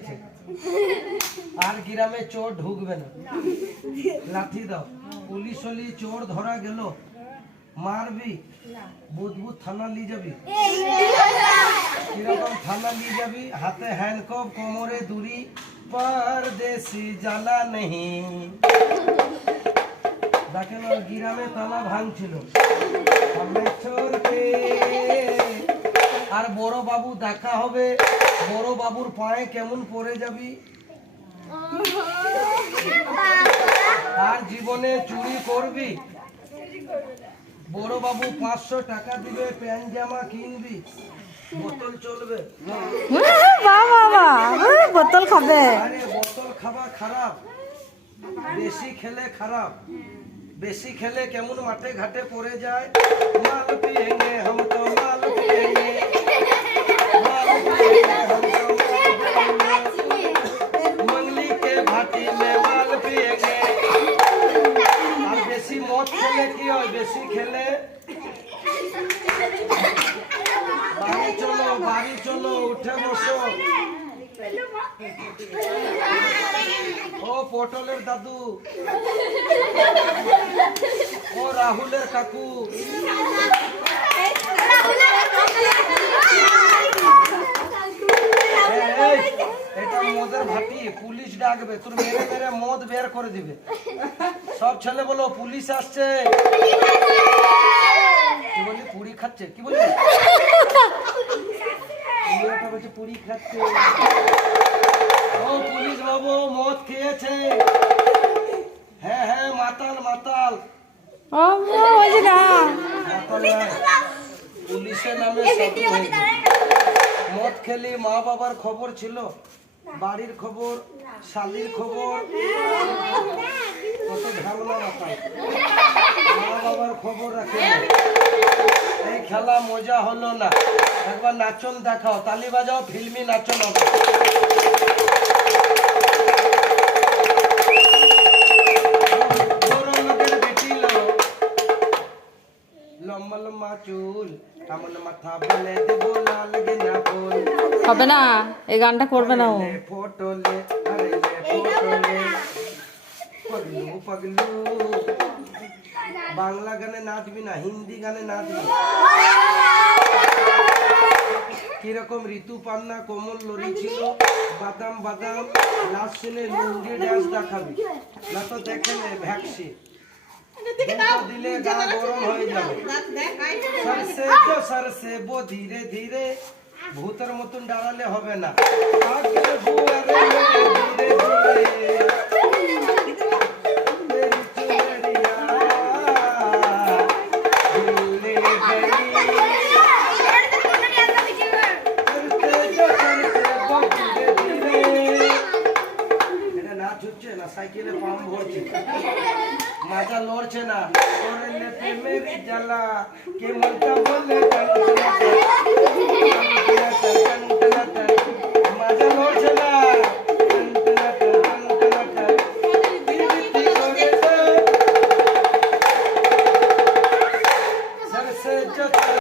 দিয়েছে, আর গ্রামে চোর ঢুকবে না, লাঠি দাও। পুলিশ হলি চোর ধরা গেল, মারবি বুধবুধ থানা নিয়ে যাবি। কিরকম থানা নিয়ে যাবি? হাতে হ্যান্ডকপ, কোমরে দড়ি, परदेसी জ্বালা নেই। দেখেন ওর গ্রামে তালা ভাঙছিল, আর বড় বাবু দেখা হবে, বড় বাবুর পায়ে কেমন পড়ে যাবি। আর জীবনে চুরি করবি, বড় বাবু 500 টাকা দিবে, প্যান্ট জামা কিনবি, বোতল চলবে। বোতল খাবে? আরে বোতল খাওয়া খারাপ, বেশি খেলে খারাপ। বেশি খেলে কেমন মাঠে ঘাটে পড়ে যায়। মাল পিয়েঙ্গে হাম তো মাল পিয়েঙ্গে, মাল পিয়েঙ্গে হাম তো মাল পিয়েঙ্গে, मंगली के भाटी में माल पिएंगे। আর বেশি মদ খেলে কি হয়? বেশি খেলে বাড়ি চলো, উঠে বসো। ও পটলের দাদু, ও রাহুলের কাকু, এটা মদের ভাটি, পুলিশ ডাকবে, তোর মেরে মেরে মদ বের করে দিবে। সব ছেলে বলো পুলিশ আসছে। কি বলি? পুরি খাচ্ছে। কি বলি? বলছে পুরি খাচ্ছে। ও পুলিশ বাবু মদ খেয়েছে। হ্যাঁ হ্যাঁ, মাতাল মাতাল। পুলিশের নামে মদ খেলি মা বাবার খবর ছিল, বাড়ির খবর, শালির খবর, কত ঝামেলা মাথায়। মা বাবার খবর রাখে। এই খেলা মজা হলো না, একবার নাচন দেখাও, তালি বাজাও, ফিল্মি নাচন হবে। লম্বা লম্বা চুল, আমার মাথা বলে দেব লাল গেনা ফুল। হবে না, এই গানটা করবে না ও। ফটোলে আরে ফটোলে পাগলু পাগলু। বাংলা গানে নাচবি না, হিন্দি গানে নাচবি। কিরকম ঋতু পান্না কোমল লরি ছিল, বাদাম বাদাম, লাস্ট সিনে লুঙ্গি ডান্স দেখাবি, না তো দেখে নে ভ্যাকসি দিলে গা গরম হয়ে যাবে। সরসে তো সরসে বো ধীরে ধীরে, ভূতের মতন দাঁড়ালে হবে না। আগে বুয়ারে ধীরে ধীরে, মেরি চুনরিয়া দিল্লি গই। সরসে তো সরসে বো ধীরে ধীরে। এটা নাচ হচ্ছে না, সাইকেলে পাম্প ভরছে, মাজা লড়ছে না। ওরে লেপে মেরি জ্বালা, কে মনটা বলে